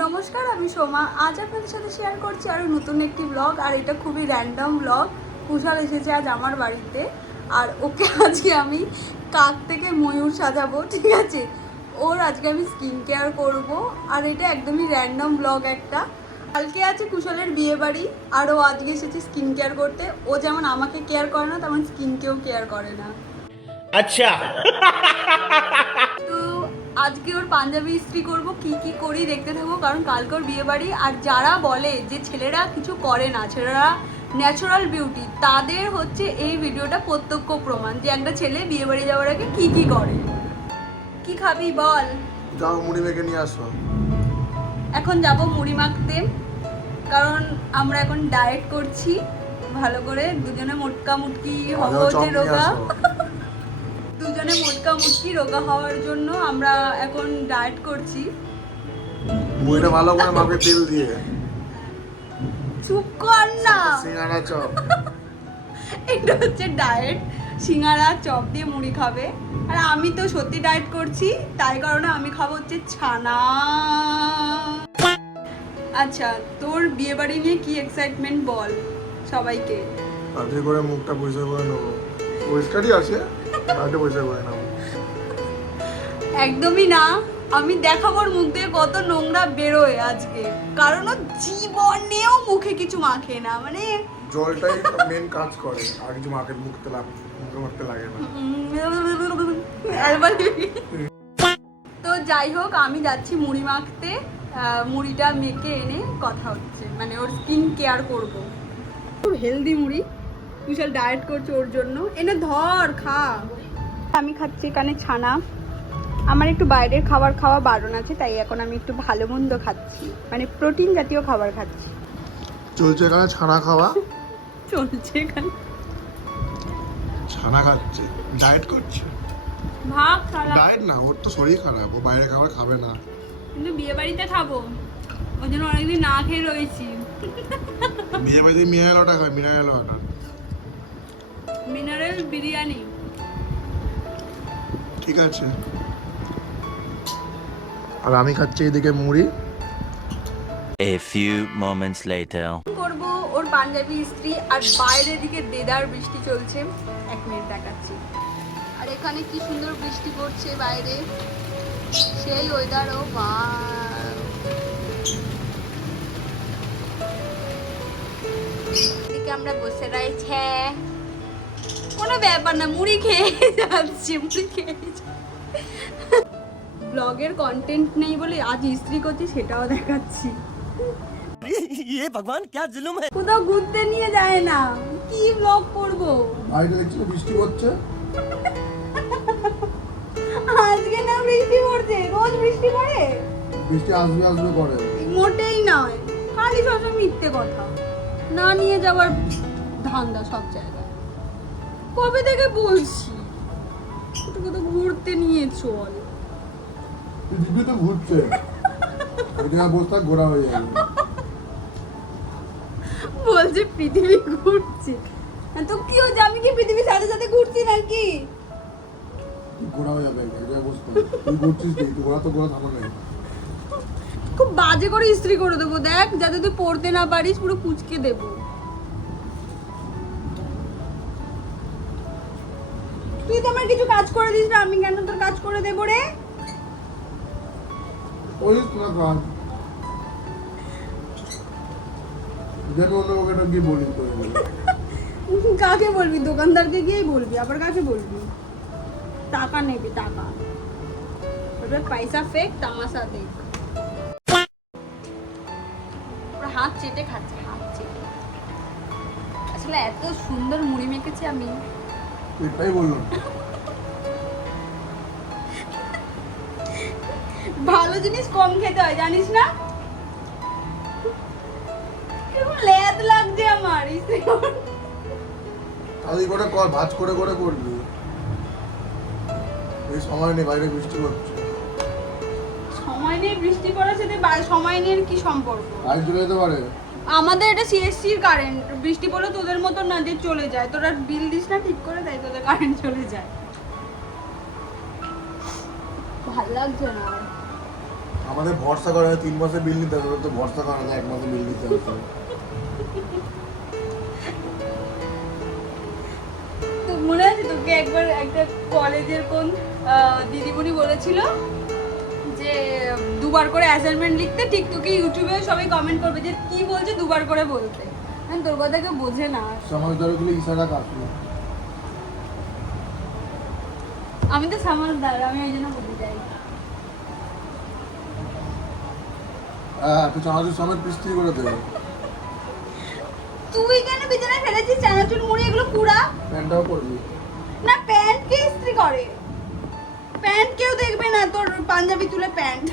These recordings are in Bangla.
নমস্কার, আমি সোমা। আজ আপনাদের সাথে শেয়ার করছি আরও নতুন একটি ব্লগ। আর এটা খুবই র্যান্ডম ব্লগ। কুশাল এসেছে আজ আমার বাড়িতে, আর ওকে আজকে আমি কাক থেকে ময়ূর সাজাবো, ঠিক আছে? ওর আজকে আমি স্কিন কেয়ার করব। আর এটা একদমই র্যান্ডম ব্লগ একটা। কালকে আছে কুশালের বিয়ে বাড়ি, আর ও আজকে এসেছে স্কিন কেয়ার করতে। ও যেমন আমাকে কেয়ার করে না, তেমন স্কিনকেও কেয়ার করে না। আচ্ছা। তো আজকে ওর পাঞ্জাবি ইস্ত্রি করব, কি কি করি দেখতে থাকবো, কারণ কালকে ওর বিয়ে বাড়ি। আর যারা বলে যে ছেলেরা কিছু করে না, ছেলেরা ন্যাচারাল বিউটি, তাদের হচ্ছে এই ভিডিওটা প্রত্যক্ষ প্রমাণ যে একটা ছেলে বিয়ে বাড়ি যাওয়ার আগে কি কি করে। কি খাবি বল? যাও মুড়ি মেখে নিয়ে আসো। এখন যাব মুড়ি মাখতে, কারণ আমরা এখন ডায়েট করছি ভালো করে। দুজনে মোটকা মুটকি হবো, যে রোগা দুজনে মোটকা মুটকি রোগা হওয়ার জন্য আমরা এখন ডায়েট করছি। মুড়িটা ভালো করে মাখে তেল দিয়ে। চুপ কর না। সিঙ্গারা চপ। এটা হচ্ছে ডায়েট, সিঙ্গারা চপ দিয়ে মুড়ি খাবে। আর আমি তো সত্যি ডায়েট করছি, তাই কারণে আমি খাবো হচ্ছে ছানা। আচ্ছা, তোর বিয়ে বাড়ি নিয়ে কি এক্সাইটমেন্ট বল সবাইকে। তাতে করে মুখটা পরিষ্কার করে নেবো। পরিষ্কারই আছে, তাতে পরিষ্কার করে নেবো। একদমই না, আমি দেখাবোর মুখ দিয়ে কত নোংরা বেরোয় আজকে, কারণ ও জীবনেও মুখে কিছু মাখে না, মানে জলটাই মেন কাজ করে, আর কিছু মুখে মাখতে লাগে না। তো যাই হোক, আমি যাচ্ছি মুড়ি মাখতে। মুড়িটা মেখে এনে কথা হচ্ছে, মানে ওর স্কিন কেয়ার করবো। খুব হেলদি মুড়ি, বিশাল ডায়েট করছে ওর জন্য। এনে ধর, খা। আমি খাচ্ছি এখানে ছানা। আমার একটু বাইরের খাবার খাওয়া বারণ আছে, তাই এখন আমি একটু ভালো মন্দ খাচ্ছি, মানে প্রোটিন জাতীয় খাবার খাচ্ছি। চলছে এখানে ছানা খাওয়া। চলছে এখানে ছানা খাচ্ছে, ডায়েট করছে। ভাগ খারাপ, ডায়েট না, ওর তো শরীর খারাপ, ও বাইরে খাবার খাবে না। কিন্তু বিয়ে বাড়িতে খাবো, ওই জন্য অনেকদিন না খেয়ে রয়েছি। বিয়ে বাড়িতে মিনারেল ওয়াটার খাবে, মিনারেল ওয়াটার। মিনারেল বিরিয়ানি। ঠিক আছে। আর আমি খাচ্ছি এদিকে মুড়ি। A few moments later. করবো ওর পাঞ্জাবি ইস্ত্রি, আর বাইরের দিকে দেদার বৃষ্টি চলছে। 1 মিনিট দেখাচ্ছি। আর এখানে কি সুন্দর বৃষ্টি পড়ছে বাইরে, সেই ওয়েদার। ও বাহ, এদিকে আমরা বসে রয়েছে, কোনো ব্যাপার না, মুড়ি খেয়ে যাচ্ছি, মুড়ি খেয়ে ব্লগের কন্টেন্ট নেই বলে আজ ইস্ত্রি করছি, সেটাও দেখাচ্ছি। ये भगवान क्या जुल्म है। কোথাও ঘুরতে নিয়ে যায় না, কি ব্লগ করবো? বাইরে দেখছি বৃষ্টি হচ্ছে। আজকে না বৃষ্টি পড়ছে, রোজ বৃষ্টি পড়ে। বৃষ্টি আসবে আসবে করে। মোটেই নয়, খালি সবসময় মিথ্যে কথা, না নিয়ে যাওয়ার ধান্দা সব জায়গায়। কবে থেকে বলছি কোথাও ঘুরতে নিয়ে চল। পৃথিবী তো ঘুরছে, এটা অবস্থা গোড়া হয়ে যাবে। বলছে পৃথিবী ঘুরছে, তো কি হচ্ছে? আমি কি পৃথিবীর সাথে সাথে ঘুরছি নাকি? গোড়া হয়ে যাবে, এটা অবস্থা। তুই ঘুরছিস তুই, গোড়া তো গোড়া থামা নেই। খুব বাজে করে ইস্ত্রি করে দেবো, দেখ, যাতে তুই পড়তে না পারিস, পুরো কুচকে দেবো। তুই তো আমার কিছু কাজ করে দিস না, আমি কেন তোর কাজ করে দেবো রে? ওই তোরা কাজ যেন অন্য ওকে গিয়ে বলি তো। কাকে বলবি? দোকানদারকে গিয়েই বলবি, আবার কাকে বলবি? টাকা নেবে, টাকা। ওটা পয়সা ফেক, তামাশা দেখ। ওরা হাত চেটে খাচ্ছে, হাত চেটে। আসলে এত সুন্দর মুড়ি মেখেছি আমি। এটাই বললাম, ভালো জিনিস কম খেতে হয়, জানিস না? কেমন লেদ লাগছে আমার ইস্ত্রি করে। তাহলে করে কর, ভাজ করে করে করবি। এই সময় নেই, বাইরে বৃষ্টি হচ্ছে। সময় নিয়ে বৃষ্টি পড়ার সাথে সময় নিয়ে কি সম্পর্ক? লাইট চলে যেতে পারে। আমাদের এটা সিএসসির কারেন্ট, বৃষ্টি পড়লে তোদের মতো না যে চলে যায়। তোরা বিল দিস না ঠিক করে, তাই তোদের কারেন্ট চলে যায়। ভাল লাগছে না। আমাদের ভরসা করে না, 3 মাসে বিল নিতে হবে, তো ভরসা করে না 1 মাসে বিল নিতে হবে। তো মনে আছে তোকে একবার একটা কলেজের কোন দিদিমণি বলেছিল যে 2বার করে অ্যাসাইনমেন্ট লিখতে, ঠিক তোকে ইউটিউবে সবাই কমেন্ট করবে যে কি বলছে 2বার করে বলতে। তোর কথা কেউ বোঝে না। সমাজদারগুলো ইশারা কাটলো। আমি তো সমাজদার, আমি ওই জন্য বলতে চাই। তুই চানাচুর সমেত পিস্তি করে দেবে। তুই কেন বিছানায় ফেলেছিস চানাচুর মুড়ি এগুলো পুরা? প্যান্টটাও করবি না, প্যান্ট কে ইস্ত্রি করে? প্যান্ট কেউ দেখবে না, তোর পাঞ্জাবি তুলে প্যান্ট।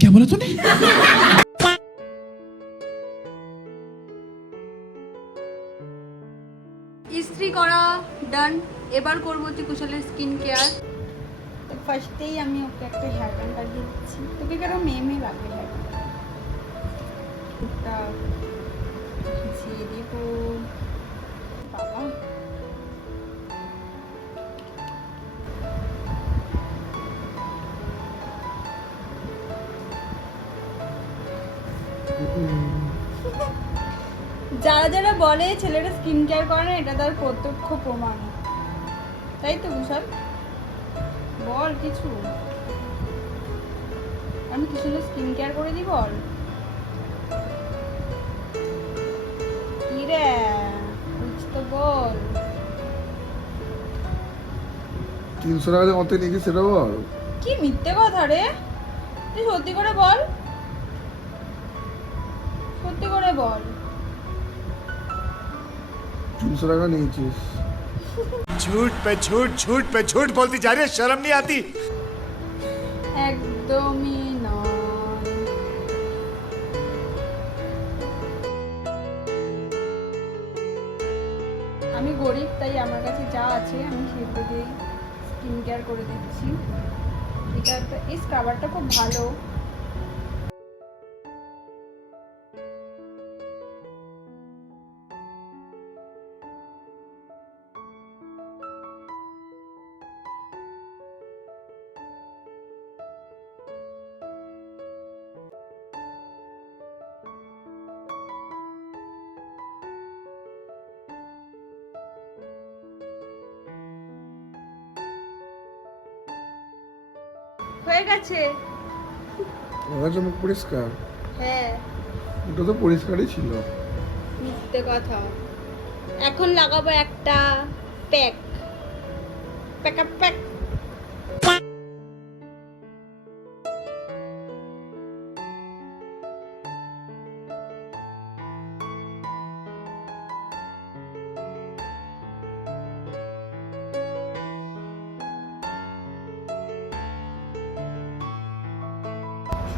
क्या बोला तूने? ইস্ত্রি করা ডান। এবার করবো হচ্ছে কুশলের স্কিন কেয়ার। তো ফার্স্টেই আমি ওকে একটা হেয়ার ব্যান্ড লাগিয়ে দিচ্ছি। তোকে কেন মেয়ে মেয়ে লাগবে হেয়ার ব্যান্ডটা খিচিয়ে দিব বাবা। যারা যারা বলে ছেলেরা স্কিন কেয়ার করে না, এটা তার প্রত্যক্ষ প্রমাণ। তাই তো কুশল, বল কিছু। আমি কি সুন্দর স্কিন কেয়ার করে দিই বল। কি রে কুছ তো বল। 300 টাকা দিয়ে কত নিয়েছিস সেটা বল। কি মিথ্যে কথা রে, তুই সত্যি করে বল, সত্যি করে বল। 300 টাকা নিয়েছিস। झूठ पे झूठ, झूठ पे झूठ बोलती जा रही है, शर्म नहीं आती? একদমই নয়। আমি গরিব, তাই আমার কাছে যা আছে আমি সেগুলো দিয়ে স্কিন কেয়ার করে দিচ্ছি। এটা এই স্ক্রাবারটা খুব ভালো। হয়ে গেছে। আমার কাছে মুখ পরিষ্কার। হ্যাঁ, ওটা তো পরিষ্কারই ছিল। মিথ্যে কথা। এখন লাগাবো একটা প্যাক, প্যাক আপ প্যাক।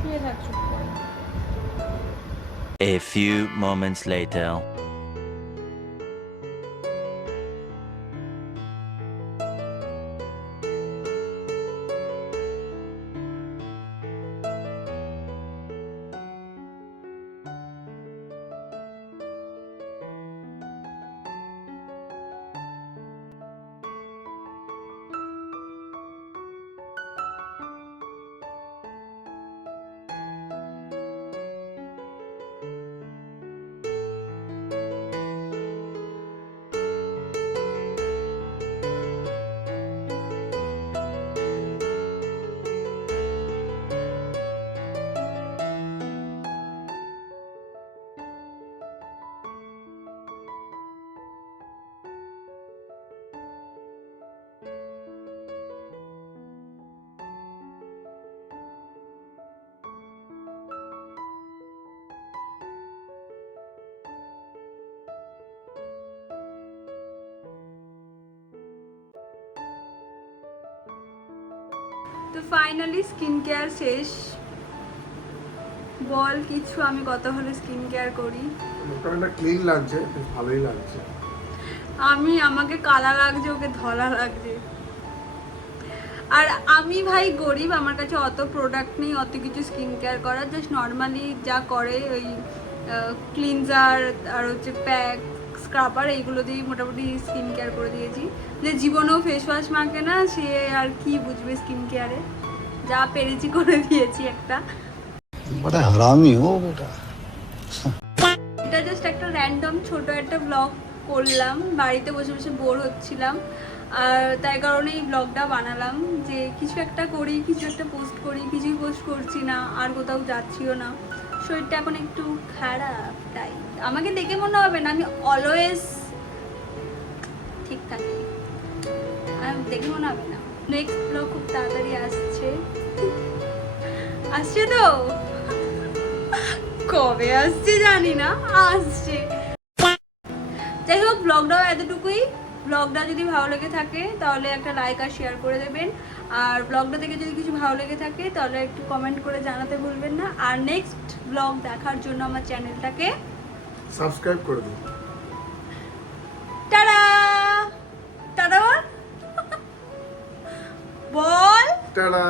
শুয়ে থাক চুপ করে। A few moments later. তো ফাইনালি স্কিন কেয়ার শেষ। বল কিছু, আমি কত হলে স্কিন কেয়ার করি। মোটামুটি ক্লিন লাগছে, বেশ ভালোই লাগছে। আমাকে কালা লাগছে, ওকে ধলা লাগছে। আর আমি ভাই গরিব, আমার কাছে অত প্রোডাক্ট নেই, অত কিছু স্কিন কেয়ার করার। জাস্ট নর্মালি যা করে ওই ক্লিনজার আর হচ্ছে প্যাক, স্ক্রাবার, এইগুলো দিয়েই মোটামুটি স্কিন কেয়ার করে দিয়েছি। যে জীবনেও ফেস ওয়াশ মাখে না, সে আর কি বুঝবে স্কিন কেয়ারে। যা পেরেছি করে দিয়েছি একটা। बड़ा हरामी हो बेटा। এটা জাস্ট একটা র্যান্ডম ছোট একটা ব্লগ করলাম, বাড়িতে বসে বসে বোর হচ্ছিলাম আর তাই কারণে এই ব্লগটা বানালাম যে কিছু একটা করি, কিছু একটা পোস্ট করি, কিছুই পোস্ট করছি না আর কোথাও যাচ্ছিও না, শরীরটা এখন একটু খারাপ, তাই আমাকে দেখে মনে হবে না আমি অলওয়েজ ঠিক থাকি, আর দেখে মনে হবে না। নেক্সট ব্লগ খুব তাড়াতাড়ি আসছে, আসছে তো কবে আসছে জানি না, আসছে। যাই হোক ব্লগটাও এতটুকুই। ব্লগটা যদি ভালো লেগে থাকে তাহলে একটা লাইক আর শেয়ার করে দেবেন, আর ব্লগটা থেকে যদি কিছু ভালো লেগে থাকে তাহলে একটু কমেন্ট করে জানাতে ভুলবেন না, আর নেক্সট ব্লগ দেখার জন্য আমার চ্যানেলটাকে সাবস্ক্রাইব করে দিন। টাটা টাটা বল বল টাটা।